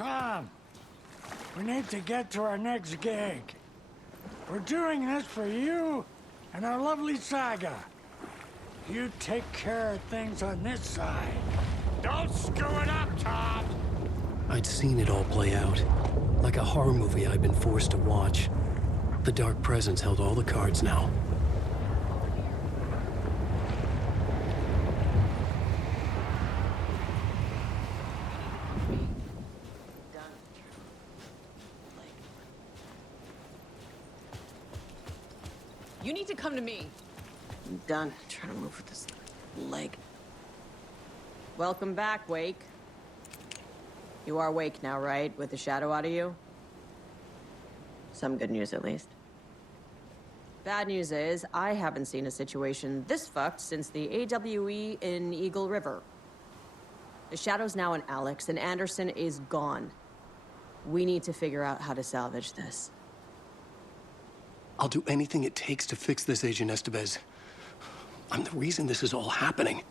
Tom, we need to get to our next gig. We're doing this for you and our lovely Saga. You take care of things on this side. Don't screw it up, Tom! I'd seen it all play out. Like a horror movie I'd been forced to watch. The Dark Presence held all the cards now. You need to come to me. I'm done trying to move with this leg. Welcome back, Wake. You are Wake now, right? With the shadow out of you? Some good news, at least. Bad news is, I haven't seen a situation this fucked since the AWE in Eagle River. The shadow's now in Alex, and Anderson is gone. We need to figure out how to salvage this. I'll do anything it takes to fix this, Agent Estevez. I'm the reason this is all happening.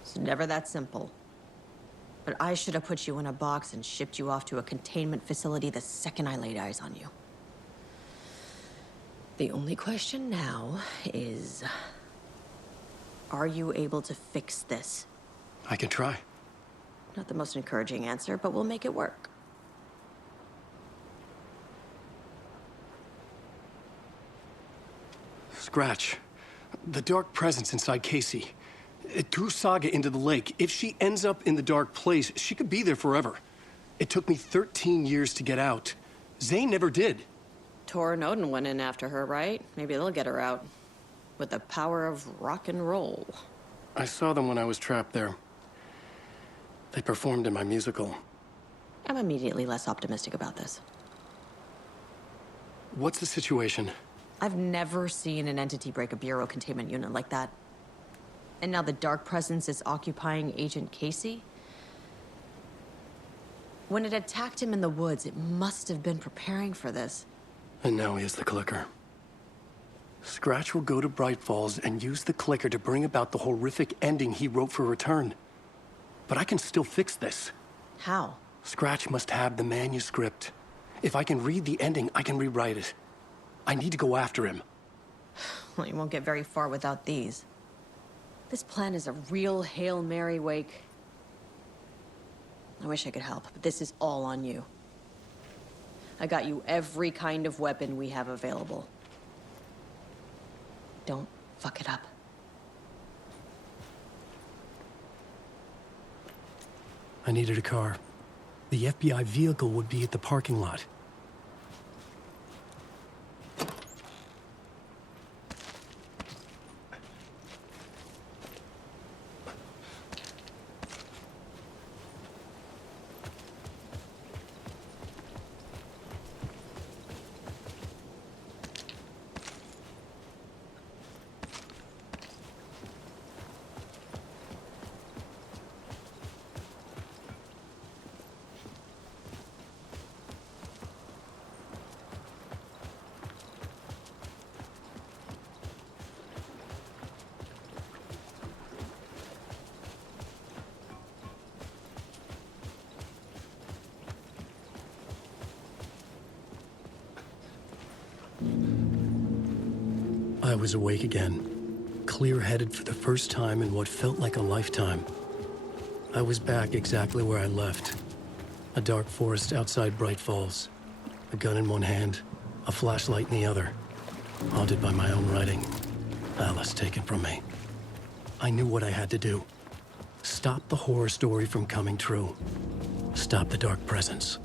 It's never that simple. But I should have put you in a box and shipped you off to a containment facility the second I laid eyes on you. The only question now is... are you able to fix this? I can try. Not the most encouraging answer, but we'll make it work. Scratch. The Dark Presence inside Casey. It threw Saga into the lake. If she ends up in the dark place, she could be there forever. It took me 13 years to get out. Zane never did. Tor and Odin went in after her, right? Maybe they'll get her out. With the power of rock and roll. I saw them when I was trapped there. They performed in my musical. I'm immediately less optimistic about this. What's the situation? I've never seen an entity break a bureau containment unit like that. And now the Dark Presence is occupying Agent Casey? When it attacked him in the woods, it must have been preparing for this. And now he has the clicker. Scratch will go to Bright Falls and use the clicker to bring about the horrific ending he wrote for Return. But I can still fix this. How? Scratch must have the manuscript. If I can read the ending, I can rewrite it. I need to go after him. Well, you won't get very far without these. This plan is a real Hail Mary, Wake. I wish I could help, but this is all on you. I got you every kind of weapon we have available. Don't fuck it up. I needed a car. The FBI vehicle would be at the parking lot. I was awake again, clear-headed for the first time in what felt like a lifetime. I was back exactly where I left. A dark forest outside Bright Falls. A gun in one hand, a flashlight in the other. Haunted by my own writing. Alice taken from me. I knew what I had to do. Stop the horror story from coming true. Stop the Dark Presence.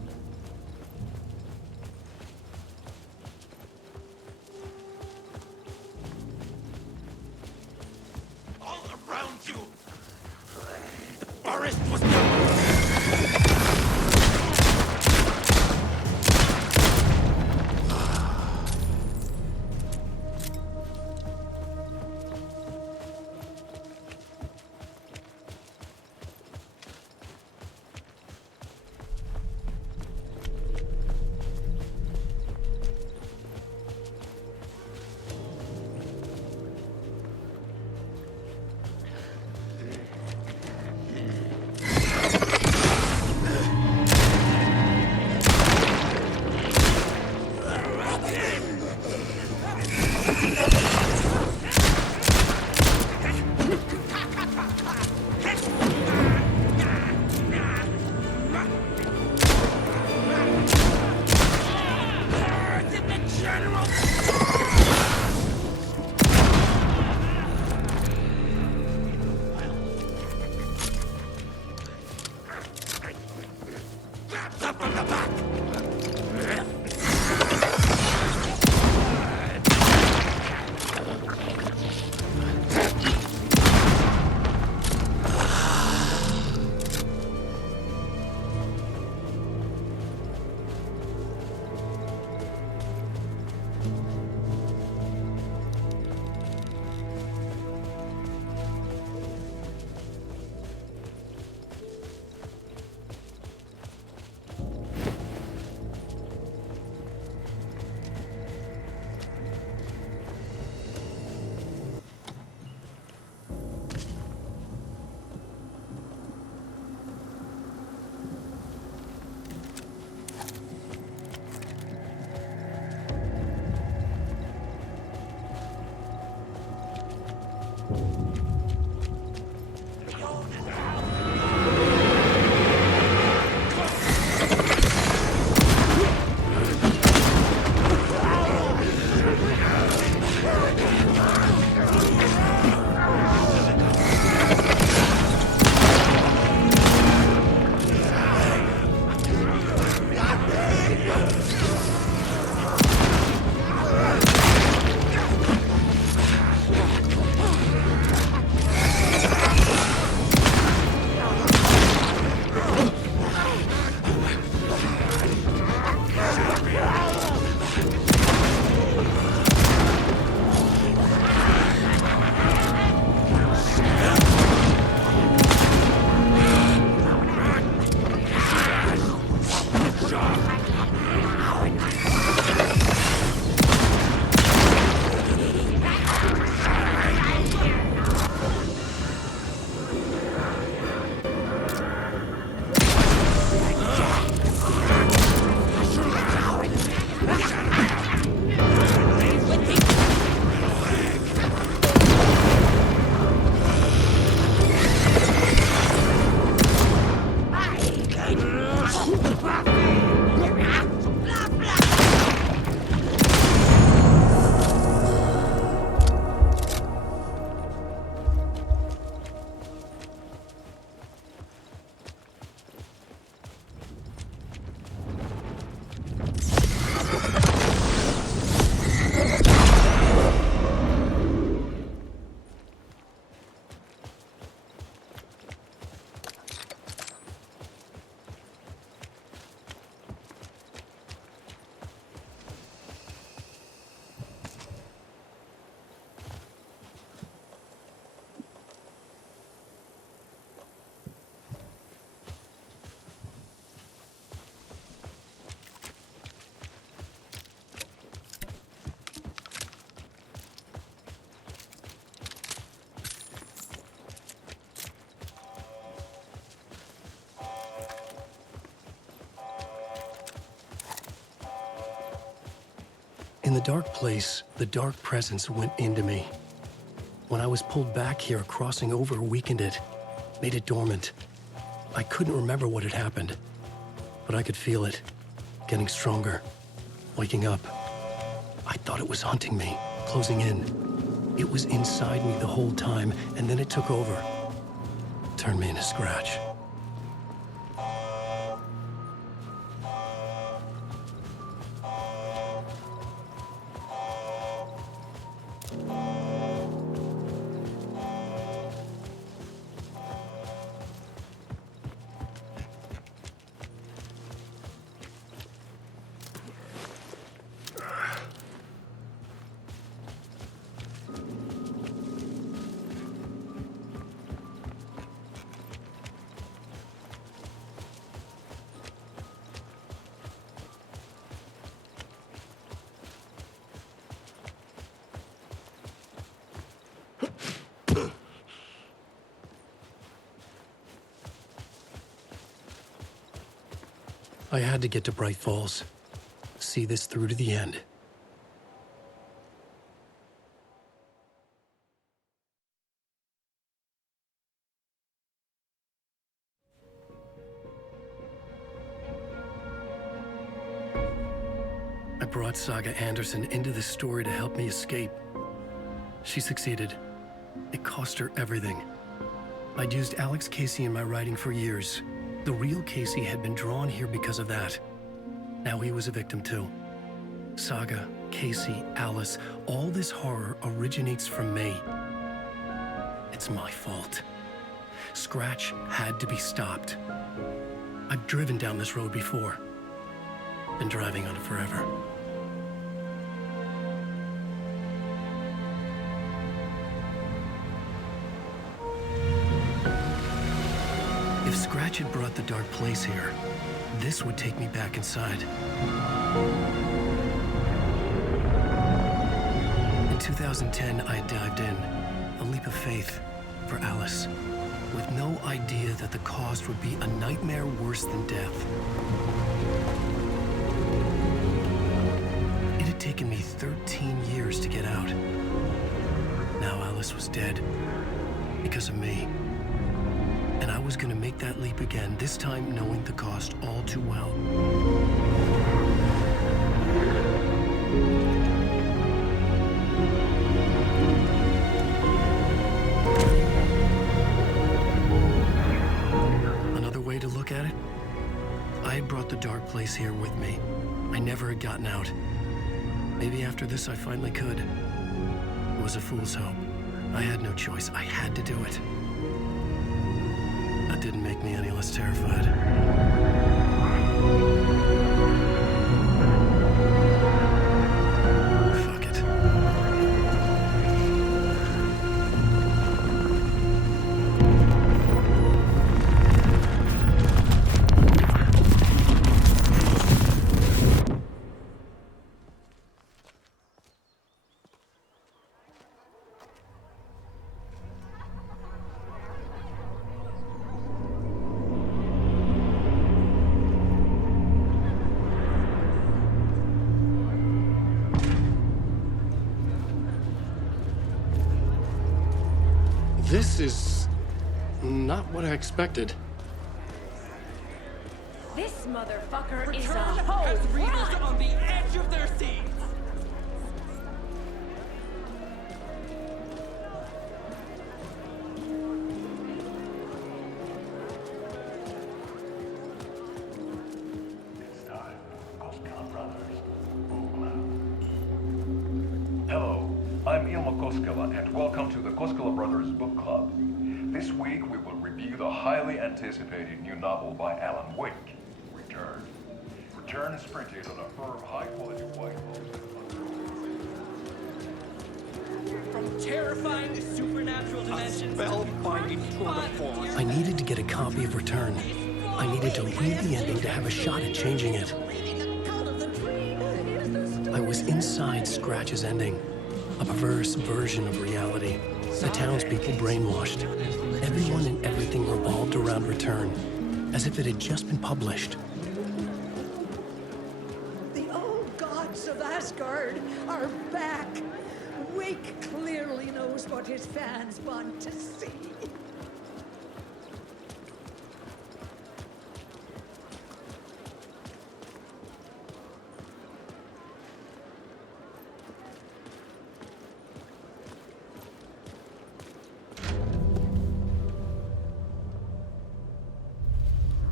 In the dark place, the dark presence went into me. When I was pulled back here, crossing over weakened it, made it dormant. I couldn't remember what had happened, but I could feel it, getting stronger, waking up. I thought it was hunting me, closing in. It was inside me the whole time, and then it took over. Turned me into Scratch. I had to get to Bright Falls. See this through to the end. I brought Saga Anderson into this story to help me escape. She succeeded. It cost her everything. I'd used Alex Casey in my writing for years. The real Casey had been drawn here because of that. Now he was a victim too. Saga, Casey, Alice, all this horror originates from me. It's my fault. Scratch had to be stopped. I've driven down this road before. Been driving on it forever. If Scratch had brought the dark place here, this would take me back inside. In 2010, I dived in, a leap of faith for Alice, with no idea that the cost would be a nightmare worse than death. It had taken me 13 years to get out. Now Alice was dead, because of me. And I was gonna make that leap again, this time knowing the cost all too well. Another way to look at it? I had brought the dark place here with me. I never had gotten out. Maybe after this I finally could. It was a fool's hope. I had no choice. I had to do it. That didn't make me any less terrified. Fuck it. This is not what I expected. This motherfucker is a Return hoe. has readers on the edge of their seats. It's time for Koskela Brothers Book Club. Hello, I'm Ilma Koskela, and welcome to the Koskela Brothers Book Club. This week we will review the highly anticipated new novel by Alan Wake, Return. Return is printed on a firm, high-quality white Terrifying supernatural dimensions. Spellbinding tour de force. I needed to get a copy of Return. I needed to read the ending to have a shot at changing it. I was inside Scratch's ending, a perverse version of reality. The townspeople brainwashed. Everyone and everything revolved around Return, as if it had just been published. The old gods of Asgard Guard are back. Wake clearly knows what his fans want to see.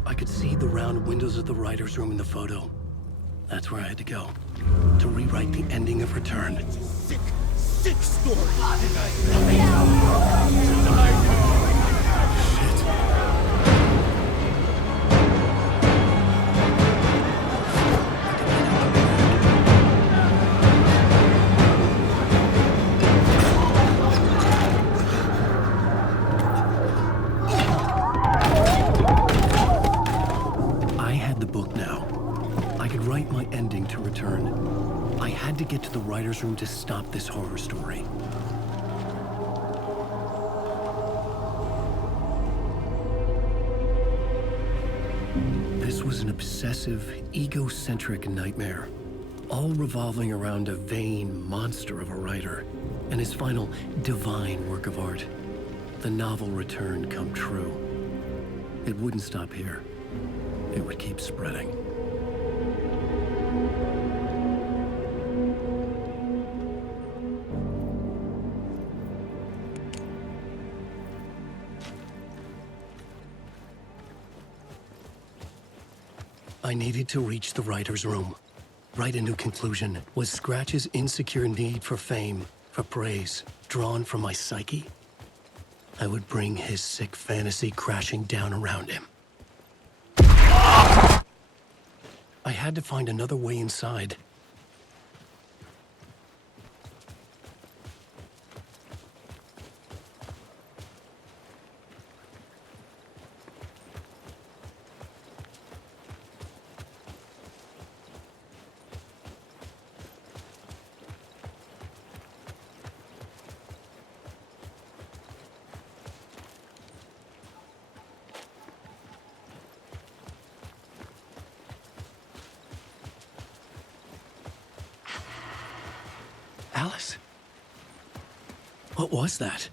I could see the round windows of the writer's room in the photo. That's where I had to go. To rewrite the ending of Return. Sick, sick story. I had the book now. I could write my ending to Return. I had to get to the writer's room to stop this horror story. This was an obsessive, egocentric nightmare, all revolving around a vain monster of a writer and his final divine work of art, the novel Return come true. It wouldn't stop here. It would keep spreading. I needed to reach the writer's room. Write a new conclusion. Was Scratch's insecure need for fame, for praise, drawn from my psyche? I would bring his sick fantasy crashing down around him. I had to find another way inside. Alice? What was that?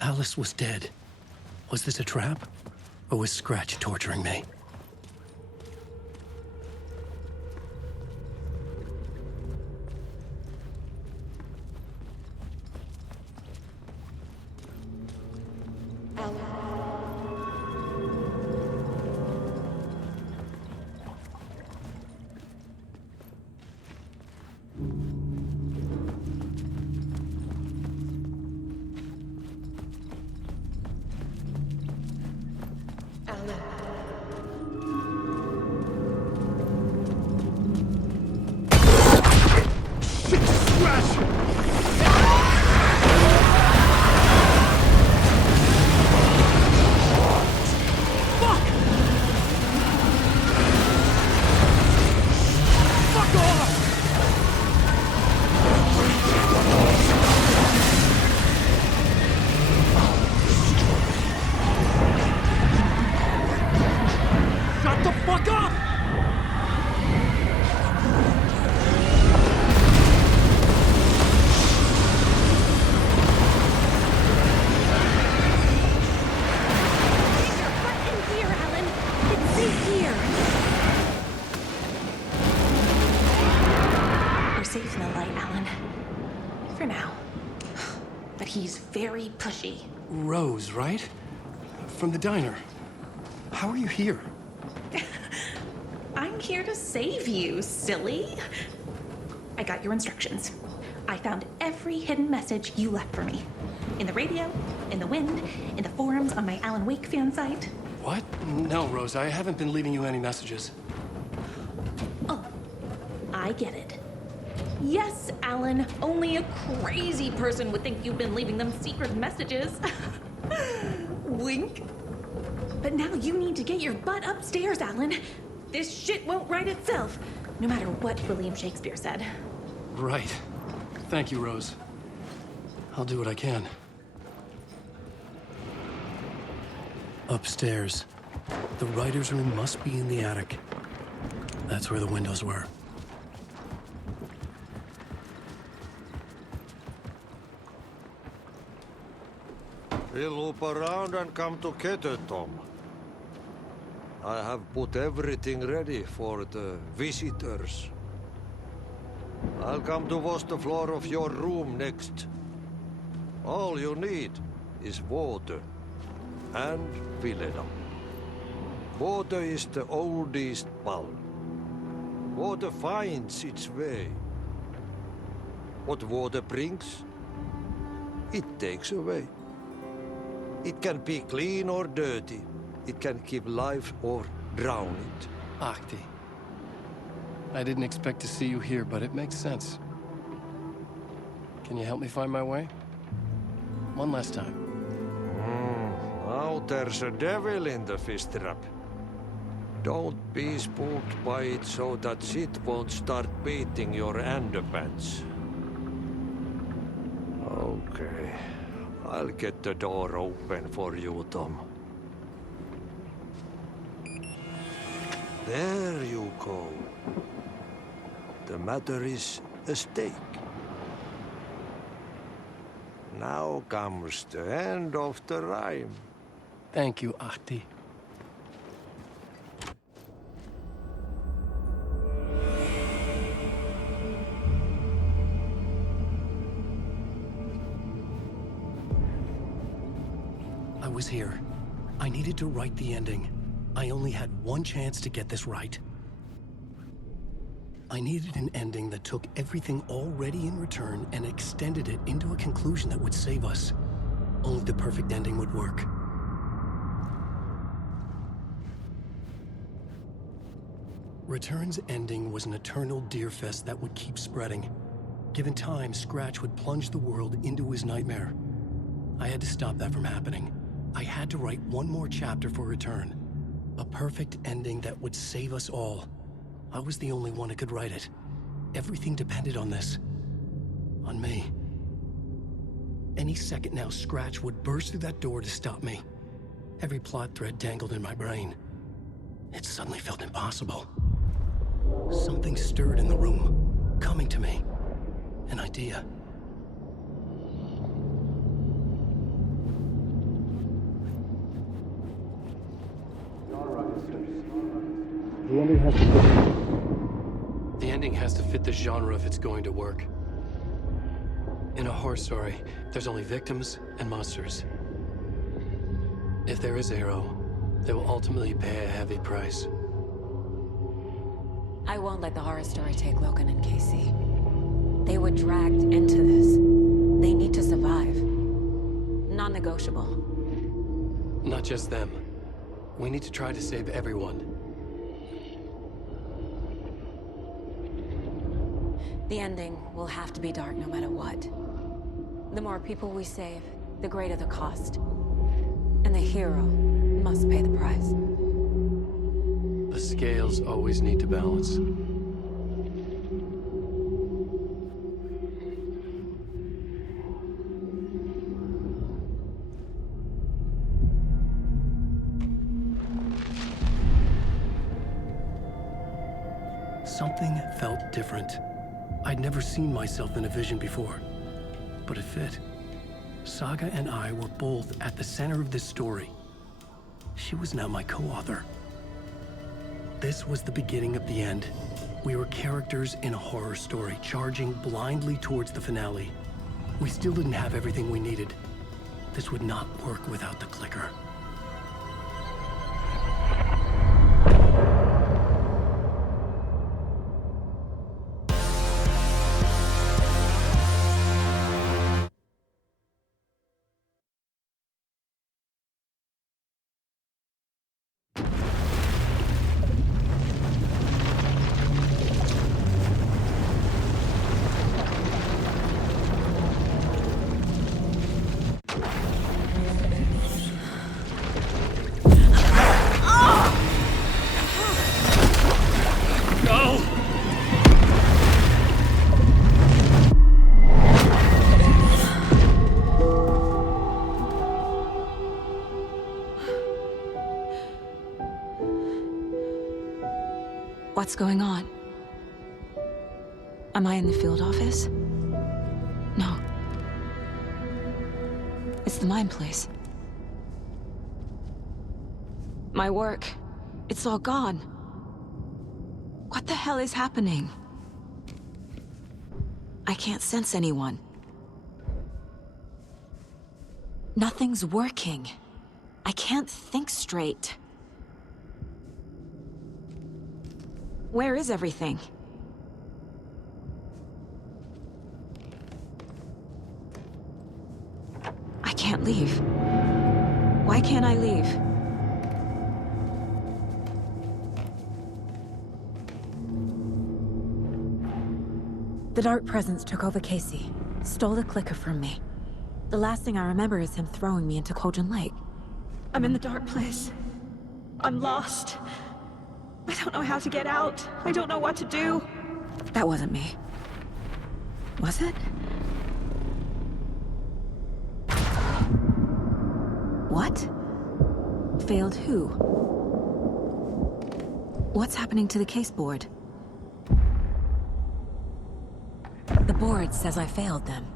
Alice was dead. Was this a trap? Or was Scratch torturing me? Shut the fuck up! He's very pushy. Rose, right? From the diner. How are you here? I'm here to save you, silly. I got your instructions. I found every hidden message you left for me. In the radio, in the wind, in the forums on my Alan Wake fan site. What? No, Rose, I haven't been leaving you any messages. Oh, I get it. Yes, Alan, only a crazy person would think you've been leaving them secret messages. Wink. But now you need to get your butt upstairs, Alan. This shit won't right itself, no matter what William Shakespeare said. Right. Thank you, Rose. I'll do what I can. Upstairs. The writer's room must be in the attic. That's where the windows were. We'll loop around and come together, Tom. I have put everything ready for the visitors. I'll come to wash the floor of your room next. All you need is water and Vileda. Water is the oldest bulb. Water finds its way. What water brings, it takes away. It can be clean or dirty. It can keep life or drown it. Ahti. I didn't expect to see you here, but it makes sense. Can you help me find my way? One last time. Now there's a devil in the fish trap. Don't be spooked by it so that shit won't start beating your underpants. Okay. I'll get the door open for you, Tom. There you go. The matter is a stake. Now comes the end of the rhyme. Thank you, Ahti. I was here. I needed to write the ending. I only had one chance to get this right. I needed an ending that took everything already in return and extended it into a conclusion that would save us. Only the perfect ending would work. Return's ending was an eternal deerfest that would keep spreading. Given time, Scratch would plunge the world into his nightmare. I had to stop that from happening. I had to write one more chapter for Return. A perfect ending that would save us all. I was the only one who could write it. Everything depended on this. On me. Any second now, Scratch would burst through that door to stop me. Every plot thread tangled in my brain. It suddenly felt impossible. Something stirred in the room, coming to me. An idea. The ending has to fit the genre if it's going to work. In a horror story, there's only victims and monsters. If there is a hero, they will ultimately pay a heavy price. I won't let the horror story take Logan and Casey. They were dragged into this. They need to survive. Non-negotiable. Not just them. We need to try to save everyone. The ending will have to be dark no matter what. The more people we save, the greater the cost. And the hero must pay the price. The scales always need to balance. Something felt different. I'd never seen myself in a vision before, but it fit. Saga and I were both at the center of this story. She was now my co-author. This was the beginning of the end. We were characters in a horror story, charging blindly towards the finale. We still didn't have everything we needed. This would not work without the clicker. What's going on? Am I in the field office? No. It's the mine place. My work, it's all gone. What the hell is happening? I can't sense anyone. Nothing's working. I can't think straight. Where is everything? I can't leave. Why can't I leave? The Dark Presence took over Casey, stole the clicker from me. The last thing I remember is him throwing me into Cauldron Lake. I'm in the dark place. I'm lost. I don't know how to get out. I don't know what to do. That wasn't me. Was it? What? Failed who? What's happening to the case board? The board says I failed them.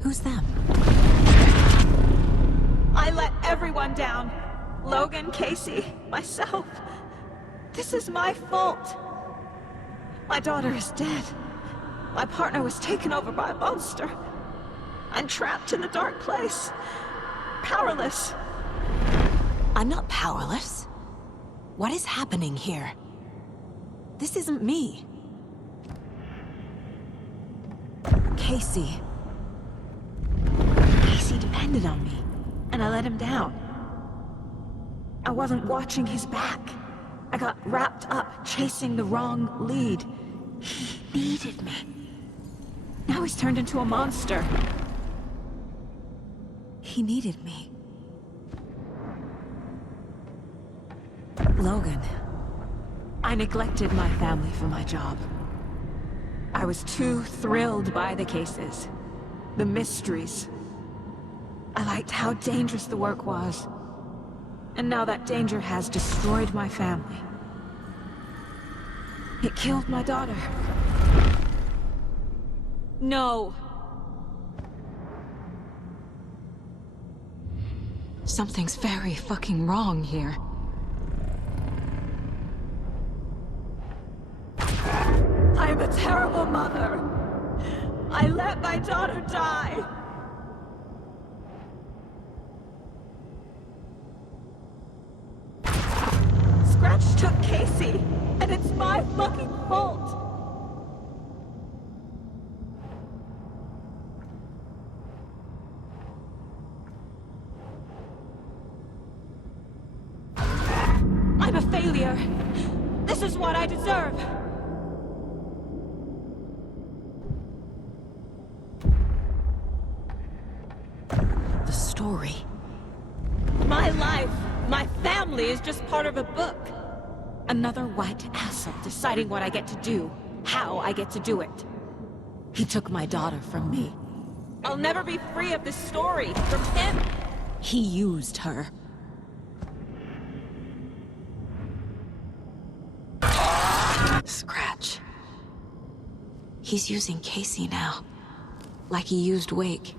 Who's them? I let everyone down. Logan, Casey, myself. This is my fault. My daughter is dead. My partner was taken over by a monster. I'm trapped in the dark place. Powerless. I'm not powerless. What is happening here? This isn't me. Casey. Casey depended on me, and I let him down. I wasn't watching his back. I got wrapped up chasing the wrong lead. He needed me. Now he's turned into a monster. He needed me. Logan. I neglected my family for my job. I was too thrilled by the cases, the mysteries. I liked how dangerous the work was. And now that danger has destroyed my family. It killed my daughter. No. Something's very fucking wrong here. I'm a terrible mother. I let my daughter die. Scratch took Casey, and it's my fucking fault. I'm a failure. This is what I deserve. The story. My life, my family is just part of a book. Another white asshole deciding what I get to do, how I get to do it. He took my daughter from me. I'll never be free of this story from him. He used her. Scratch. He's using Casey now. Like he used Wake.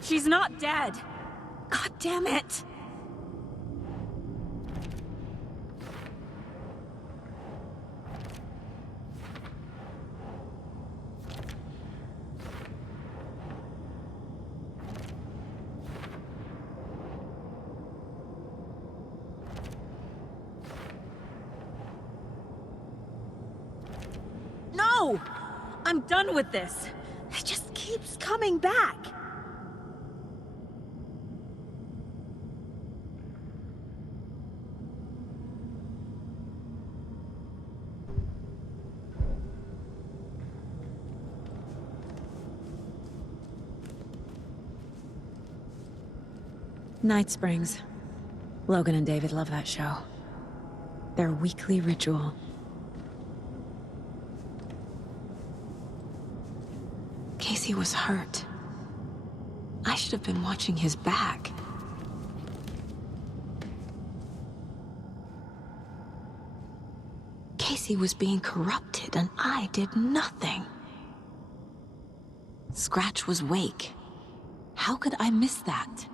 She's not dead. God damn it. No! I'm done with this. It just keeps coming back. Night Springs. Logan and David love that show. Their weekly ritual. Casey was hurt. I should have been watching his back. Casey was being corrupted, and I did nothing. Scratch was Wake. How could I miss that?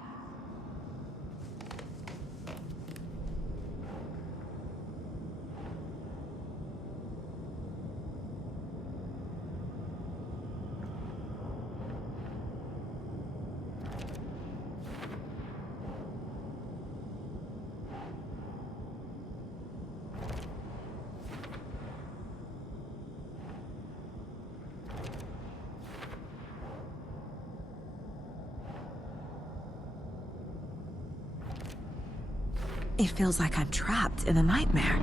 It feels like I'm trapped in a nightmare.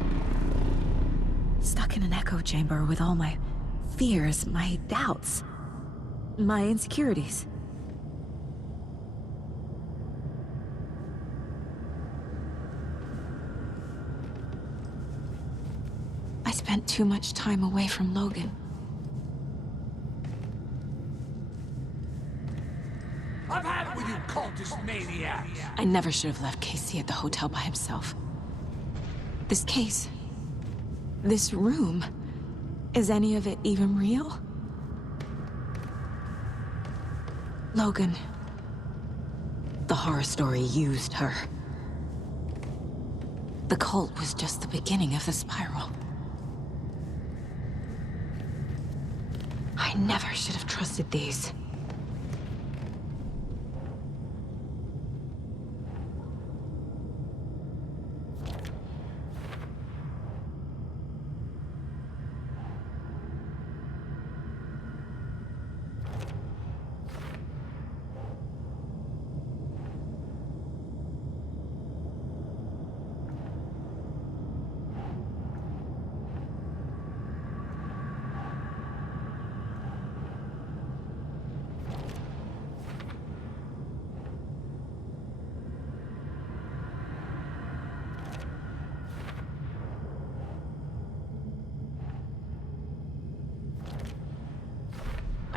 Stuck in an echo chamber with all my fears, my doubts, my insecurities. I spent too much time away from Logan. I've had it with you cultist maniacs! I never should have left Casey at the hotel by himself. This case, this room, is any of it even real? Logan, the horror story used her. The cult was just the beginning of the spiral. I never should have trusted these.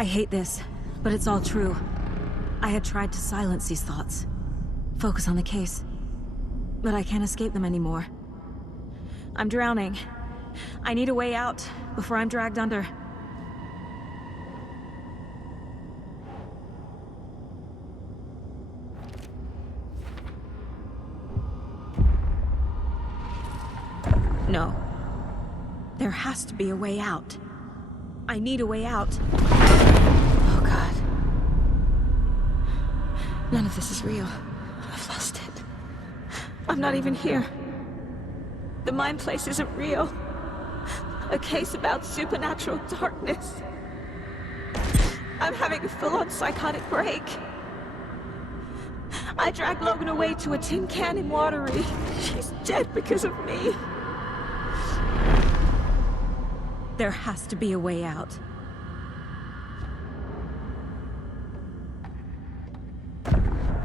I hate this, but it's all true. I had tried to silence these thoughts, focus on the case, but I can't escape them anymore. I'm drowning. I need a way out before I'm dragged under. No. There has to be a way out. I need a way out. Oh, God. None of this is real. I've lost it. I'm not even here. The mind place isn't real. A case about supernatural darkness. I'm having a full-on psychotic break. I dragged Logan away to a tin can in Watery. She's dead because of me. There has to be a way out.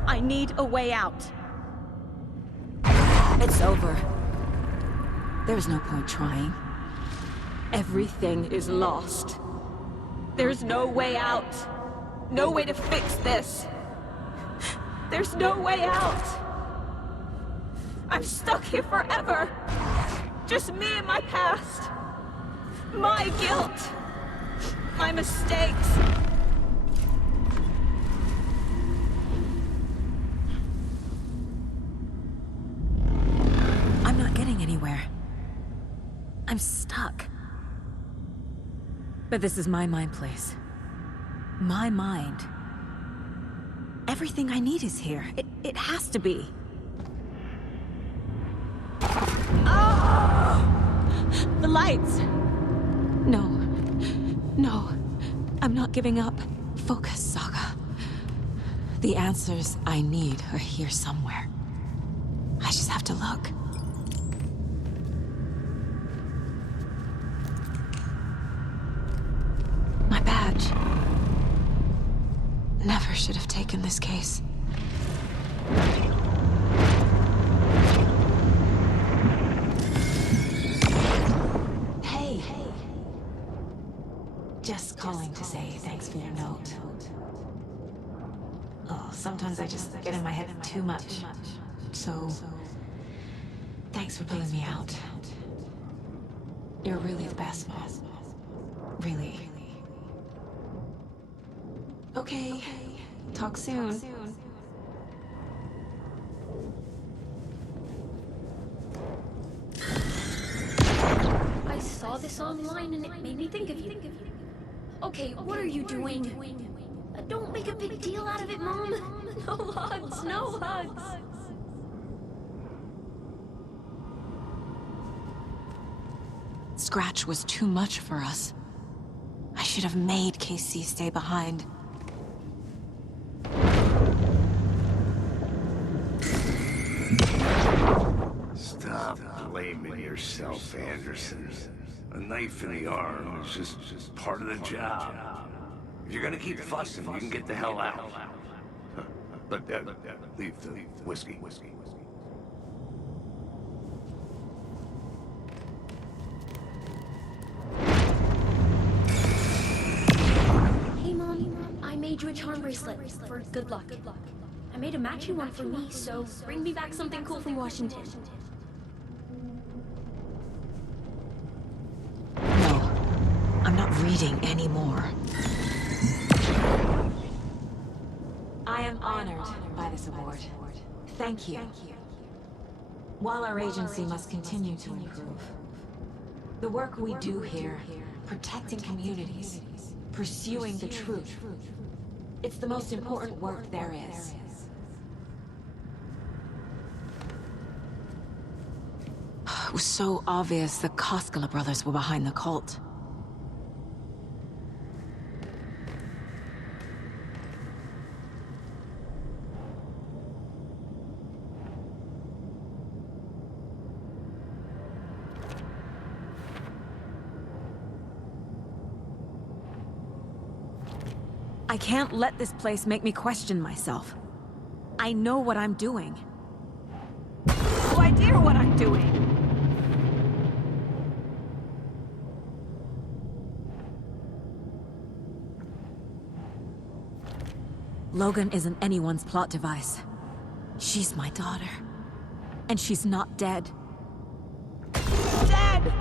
I need a way out. It's over. There's no point trying. Everything is lost. There's no way out. No way to fix this. There's no way out. I'm stuck here forever. Just me and my past. My guilt. My mistakes. I'm not getting anywhere. I'm stuck. But this is my mind place. My mind. Everything I need is here. It has to be. Oh! The lights! No. No. I'm not giving up. Focus, Saga. The answers I need are here somewhere. I just have to look. My badge. Never should have taken this case. Hey. Just calling to say thanks for your note. Oh. sometimes I just get in my head too much. So, thanks for pulling me out. You're really the best, Mom. Really. Okay. Talk soon. I saw this online and it made me think of you. Okay, what are you doing? Don't make a big deal out of it, Mom. No hugs, no hugs. Scratch was too much for us. I should have made KC stay behind. Stop blaming yourself, Anderson. A knife in the arm is just part of the job. If you're gonna keep fussing, you can get the hell out. But leave the whiskey. Hey, Mom, I made you a charm bracelet for good luck. I made a matching one for me, so bring me back something cool from Washington. No, I'm not reading anymore. I am honored by this award. Thank you. While our agency must continue to improve, the work we do here, protecting communities, pursuing the truth, it's the most important work there is. It was so obvious the Koskela brothers were behind the cult. I can't let this place make me question myself. I know what I'm doing. No idea what I'm doing! Logan isn't anyone's plot device. She's my daughter. And she's not dead. Dead!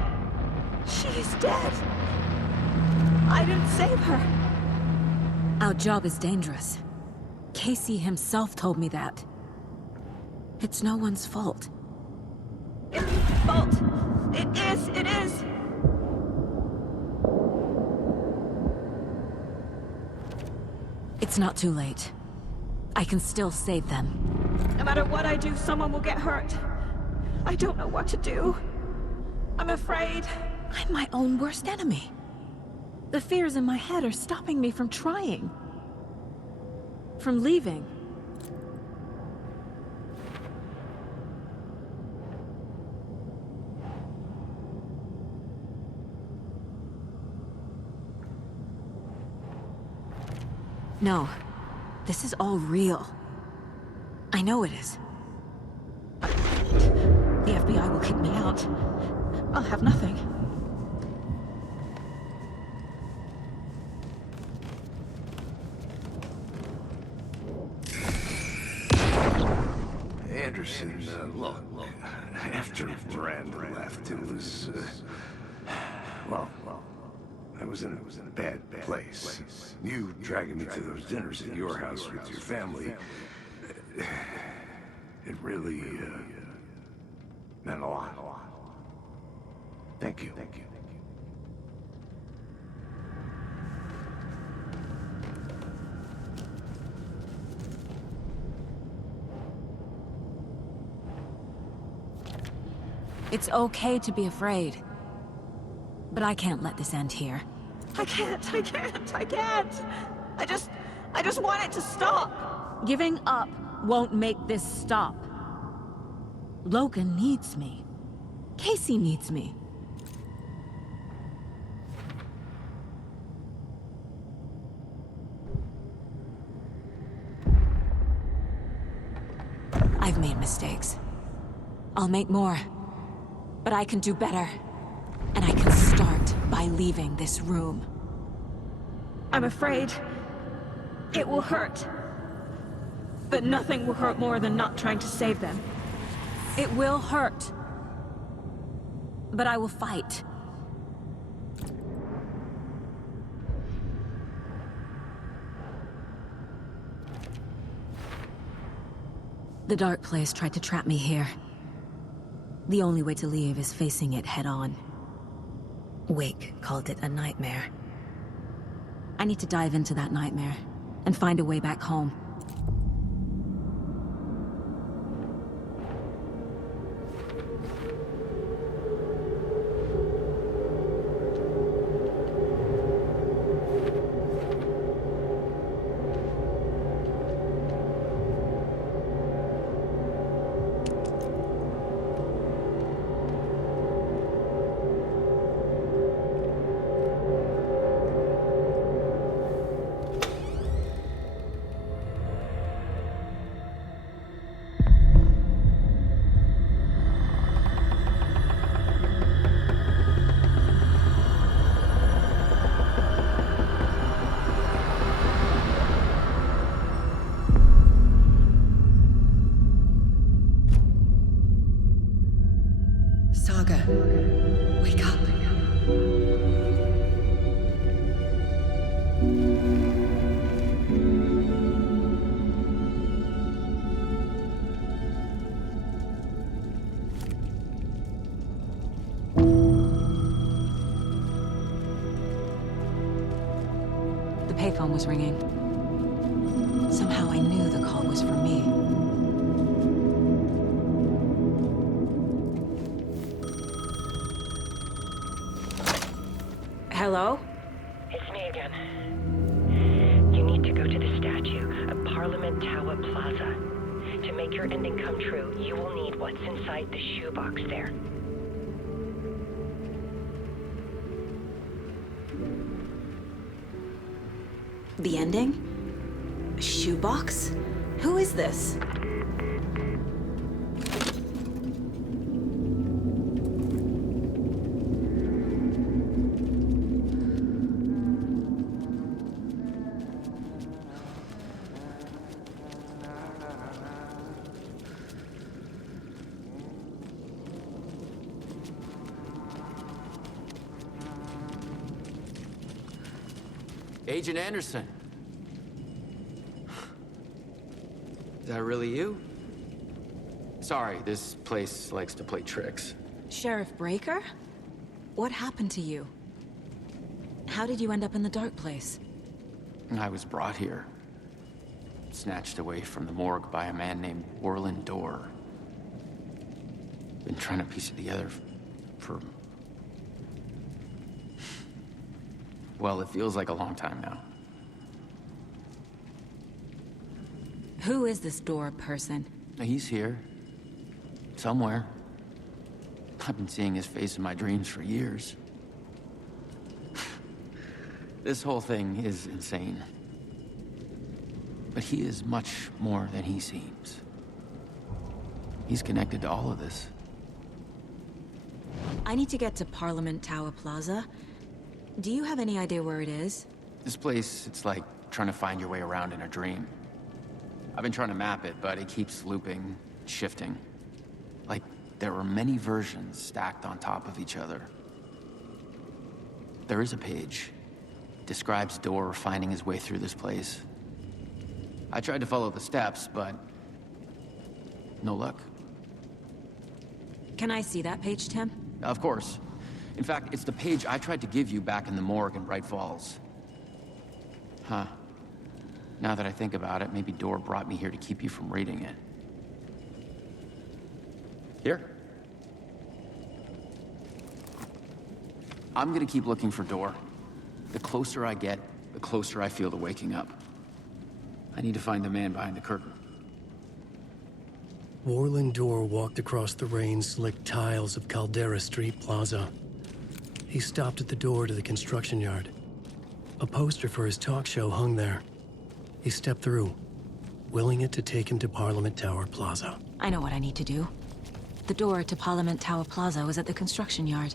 She's dead! I didn't save her. Our job is dangerous. Casey himself told me that. It's no one's fault. It's fault! It is! It's not too late. I can still save them. No matter what I do, someone will get hurt. I don't know what to do. I'm afraid. I'm my own worst enemy. The fears in my head are stopping me from trying. From leaving. No. This is all real. I know it is. The FBI will kick me out. I'll have nothing. Anderson, look, after Miranda left, it was, well, I was in a bad place. You dragging me to those dinners at your house with your family, it really, meant a lot. Thank you. It's okay to be afraid. But I can't let this end here. I can't. I just want it to stop. Giving up won't make this stop. Logan needs me. Casey needs me. I've made mistakes. I'll make more. But I can do better. And I can start by leaving this room. I'm afraid it will hurt. But nothing will hurt more than not trying to save them. It will hurt. But I will fight. The Dark Place tried to trap me here. The only way to leave is facing it head-on. Wake called it a nightmare. I need to dive into that nightmare, and find a way back home. Saga, wake up. The payphone was ringing. Somehow I knew the call was for me. Hello? It's me again. You need to go to the statue at Parliament Tower Plaza. To make your ending come true, you will need what's inside the shoebox there. The ending? A shoebox? Who is this? Agent Anderson. Is that really you? Sorry, this place likes to play tricks. Sheriff Breaker? What happened to you? How did you end up in the Dark Place? I was brought here. Snatched away from the morgue by a man named Orland Dorr. Been trying to piece it together for... Well, it feels like a long time now. Who is this Dorr person? He's here. Somewhere. I've been seeing his face in my dreams for years. This whole thing is insane. But he is much more than he seems. He's connected to all of this. I need to get to Parliament Tower Plaza. Do you have any idea where it is? This place, it's like trying to find your way around in a dream. I've been trying to map it, but it keeps looping, shifting. Like there are many versions stacked on top of each other. There is a page. Describes Dorr finding his way through this place. I tried to follow the steps, but no luck. Can I see that page, Tim? Of course. In fact, it's the page I tried to give you back in the morgue in Bright Falls. Huh. Now that I think about it, maybe Dorr brought me here to keep you from reading it. Here. I'm gonna keep looking for Dorr. The closer I get, the closer I feel to waking up. I need to find the man behind the curtain. Orland Dorr walked across the rain-slicked tiles of Caldera Street Plaza. He stopped at the door to the construction yard. A poster for his talk show hung there. He stepped through, willing it to take him to Parliament Tower Plaza. I know what I need to do. The door to Parliament Tower Plaza was at the construction yard.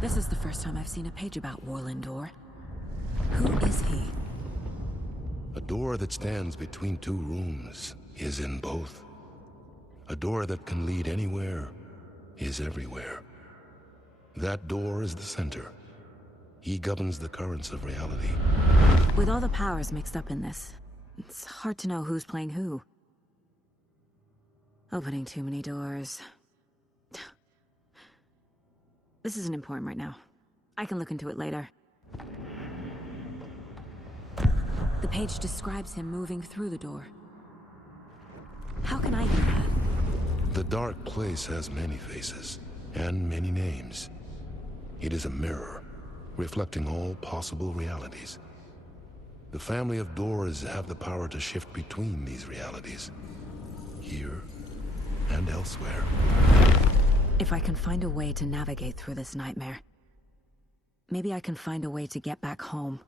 This is the first time I've seen a page about Warlin Door. Who is he? A door that stands between two rooms is in both. A door that can lead anywhere is everywhere. That door is the center. He governs the currents of reality. With all the powers mixed up in this, it's hard to know who's playing who. Opening too many doors. This isn't important right now. I can look into it later. The page describes him moving through the door. How can I do that? The dark place has many faces, and many names. It is a mirror, reflecting all possible realities. The family of doors have the power to shift between these realities, here and elsewhere. If I can find a way to navigate through this nightmare, maybe I can find a way to get back home.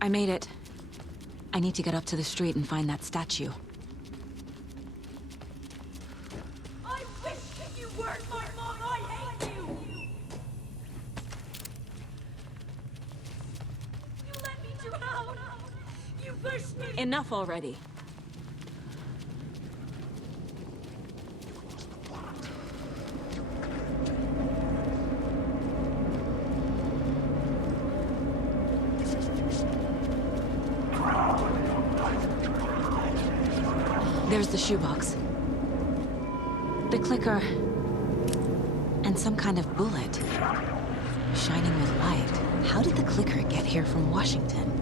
I made it. I need to get up to the street and find that statue. I wish that you weren't my mom. I hate you. You let me drown. You pushed me. Enough already. There's the shoebox. The clicker. And some kind of bullet. Shining with light. How did the clicker get here from Washington?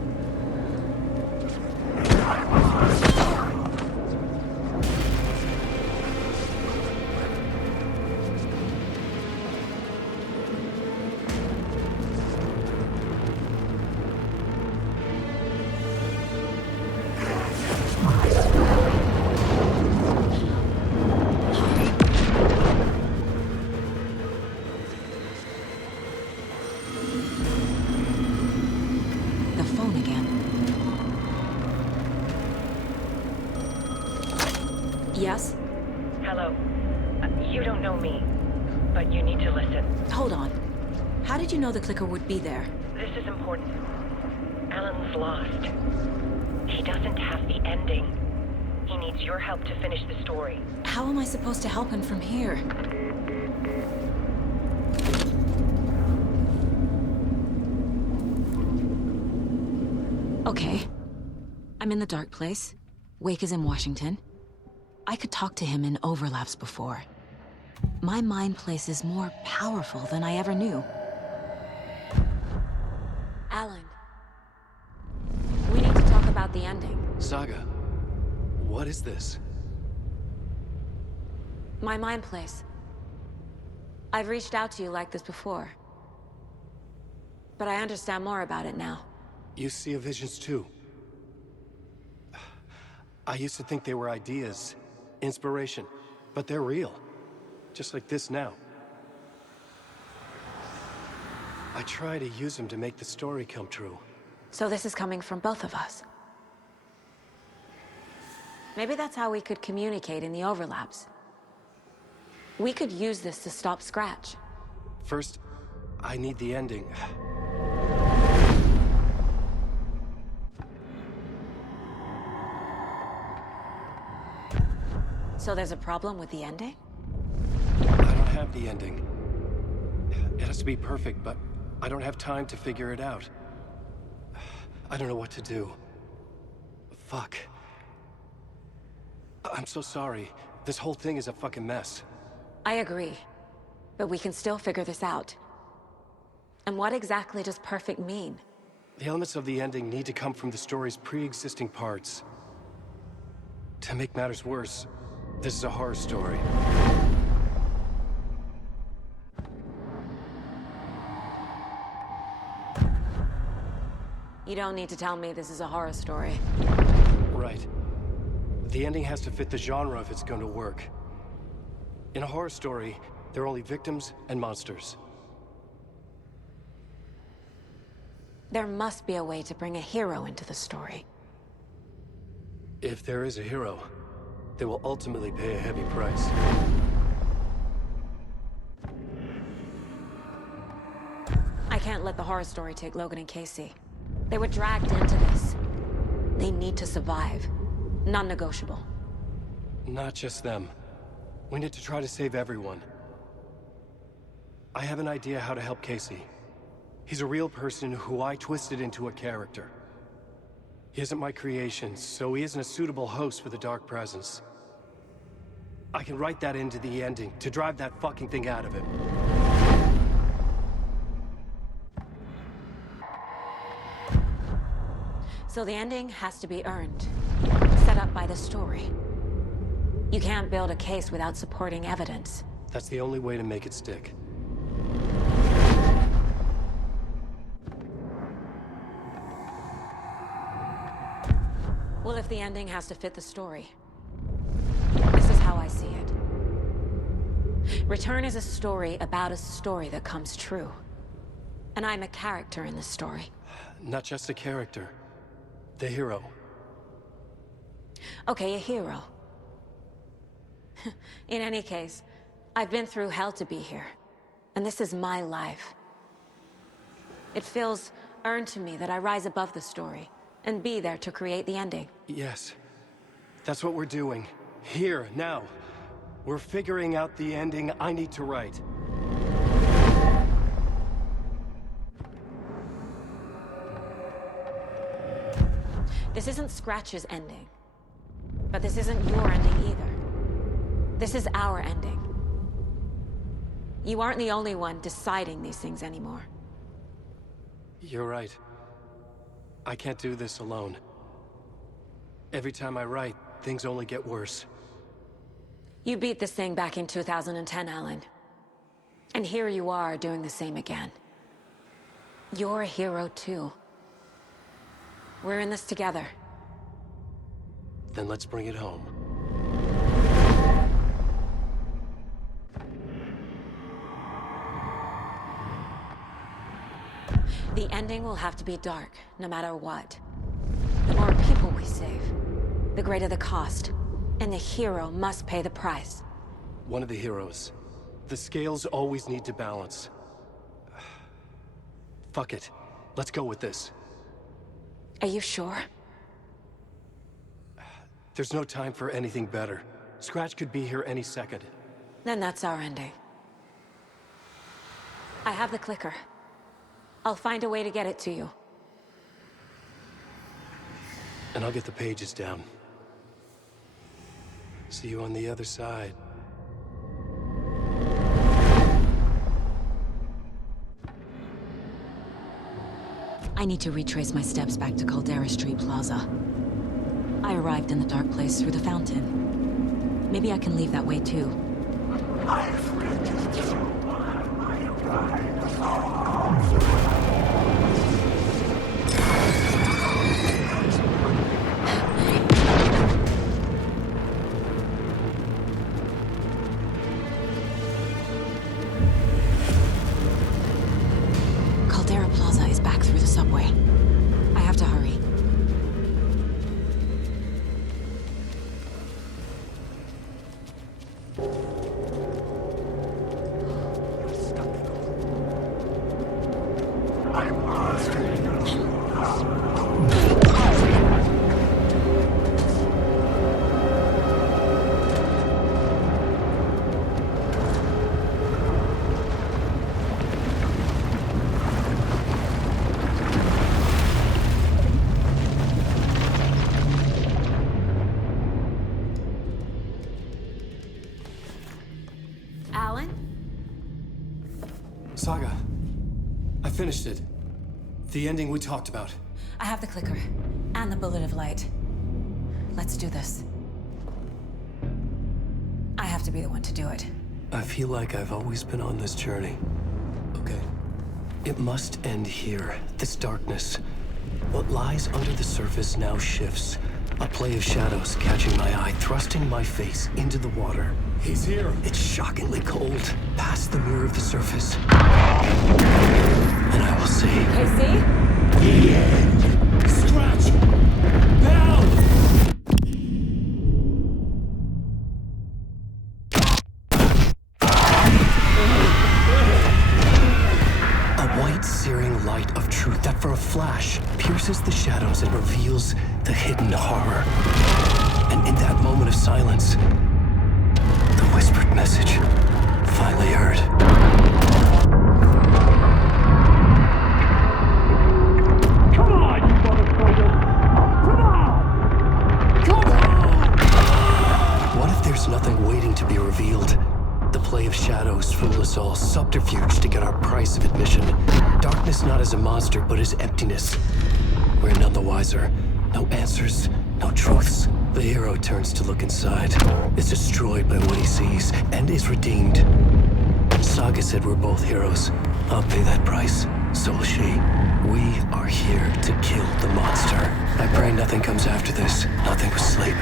Yes? Hello. You don't know me, but you need to listen. Hold on. How did you know the clicker would be there? This is important. Alan's lost. He doesn't have the ending. He needs your help to finish the story. How am I supposed to help him from here? Okay. I'm in the dark place. Wake is in Washington. I could talk to him in overlaps before. My mind place is more powerful than I ever knew. Alan. We need to talk about the ending. Saga, what is this? My mind place. I've reached out to you like this before. But I understand more about it now. You see visions too. I used to think they were ideas, inspiration, but they're real. Just like this now. I try to use them to make the story come true. So this is coming from both of us. Maybe that's how we could communicate in the overlaps. We could use this to stop Scratch. First, I need the ending. So there's a problem with the ending? I don't have the ending. It has to be perfect, but I don't have time to figure it out. I don't know what to do. Fuck. I'm so sorry. This whole thing is a fucking mess. I agree. But we can still figure this out. And what exactly does perfect mean? The elements of the ending need to come from the story's pre-existing parts. To make matters worse, This is a horror story. You don't need to tell me this is a horror story. Right. The ending has to fit the genre if it's going to work. In a horror story, there are only victims and monsters. There must be a way to bring a hero into the story. If there is a hero, they will ultimately pay a heavy price. I can't let the horror story take Logan and Casey. They were dragged into this. They need to survive. Non-negotiable. Not just them. We need to try to save everyone. I have an idea how to help Casey. He's a real person who I twisted into a character. He isn't my creation, so he isn't a suitable host for the Dark Presence. I can write that into the ending to drive that fucking thing out of him. So the ending has to be earned. Set up by the story. You can't build a case without supporting evidence. That's the only way to make it stick. Well, if the ending has to fit the story, this is how I see it. Return is a story about a story that comes true. And I'm a character in the story. Not just a character. The hero. Okay, a hero. In any case, I've been through hell to be here. And this is my life. It feels earned to me that I rise above the story and be there to create the ending. Yes. That's what we're doing. Here, now. We're figuring out the ending I need to write. This isn't Scratch's ending. But this isn't your ending either. This is our ending. You aren't the only one deciding these things anymore. You're right. I can't do this alone. Every time I write, things only get worse. You beat this thing back in 2010, Alan. And here you are doing the same again. You're a hero too. We're in this together. Then let's bring it home. The ending will have to be dark, no matter what. The more people we save, the greater the cost. And the hero must pay the price. One of the heroes. The scales always need to balance. Fuck it. Let's go with this. Are you sure? There's no time for anything better. Scratch could be here any second. Then that's our ending. I have the clicker. I'll find a way to get it to you. And I'll get the pages down. See you on the other side. I need to retrace my steps back to Caldera Street Plaza. I arrived in the dark place through the fountain. Maybe I can leave that way too. I've read you through my Caldera Plaza is back through the subway. I have to hurry. Alan? Saga. I finished it. The ending we talked about. I have the clicker. And the bullet of light. Let's do this. have to be the one to do it. I feel like I've always been on this journey. Okay. It must end here, this darkness. What lies under the surface now shifts. A play of shadows catching my eye, thrusting my face into the water. He's here. It's shockingly cold, past the mirror of the surface. And I will see. Casey? The end. Scratch. Bell. A white, searing light of truth that for a flash pierces the shadows and reveals the hidden horror. And in that moment of silence, the whispered message finally heard. Come on, you motherfucker! Come on! Come on! What if there's nothing waiting to be revealed? The play of shadows fool us all, subterfuge to get our price of admission. Darkness not as a monster, but as emptiness. We're none the wiser. No answers, no truths. The hero turns to look inside, is destroyed by what he sees, and is redeemed. Saga said we're both heroes. I'll pay that price. So will she. We are here to kill the monster. I pray nothing comes after this. Nothing but sleep.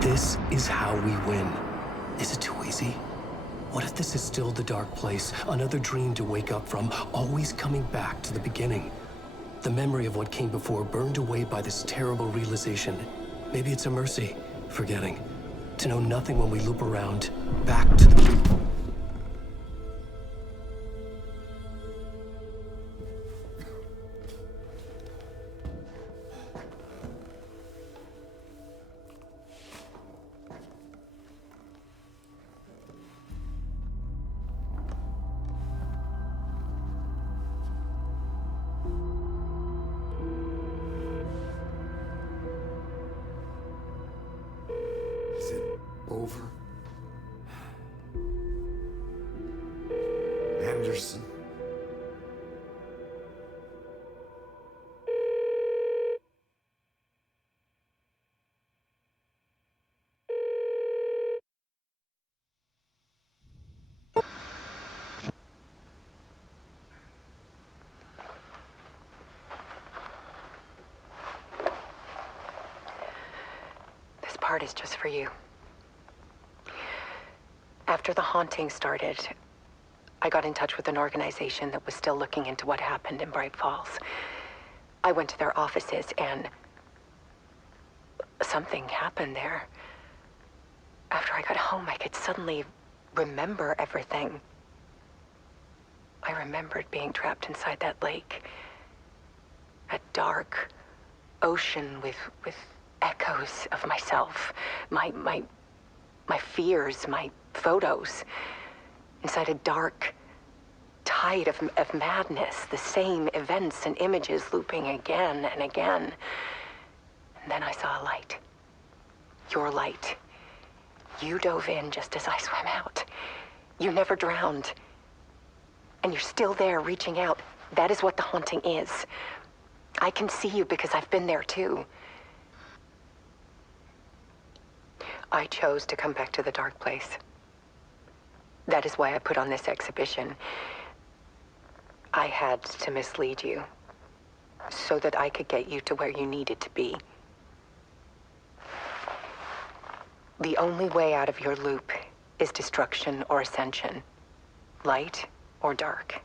This is how we win. Is it too easy? What if this is still the dark place? Another dream to wake up from, always coming back to the beginning. The memory of what came before burned away by this terrible realization. Maybe it's a mercy, forgetting. To know nothing when we loop around, back to the... Is it over? Anderson? This part is just for you. After the haunting started, I got in touch with an organization that was still looking into what happened in Bright Falls. I went to their offices and something happened there. After I got home, I could suddenly remember everything. I remembered being trapped inside that lake. A dark ocean with echoes of myself, my fears, my photos, inside a dark tide of madness, the same events and images looping again and again. And then I saw a light. Your light. You dove in just as I swam out. You never drowned. And you're still there reaching out. That is what the haunting is. I can see you because I've been there too. I chose to come back to the dark place. That is why I put on this exhibition. I had to mislead you so that I could get you to where you needed to be. The only way out of your loop is destruction or ascension, light or dark.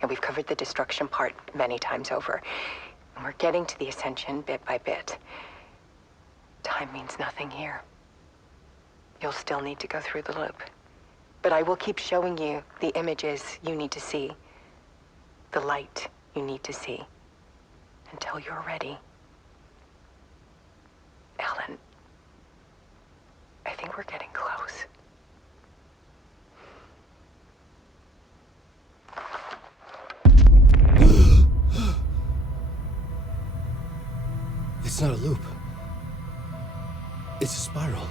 And we've covered the destruction part many times over. And we're getting to the ascension bit by bit. Time means nothing here. You'll still need to go through the loop. But I will keep showing you the images you need to see, the light you need to see, until you're ready. Ellen, I think we're getting close. It's not a loop. It's a spiral.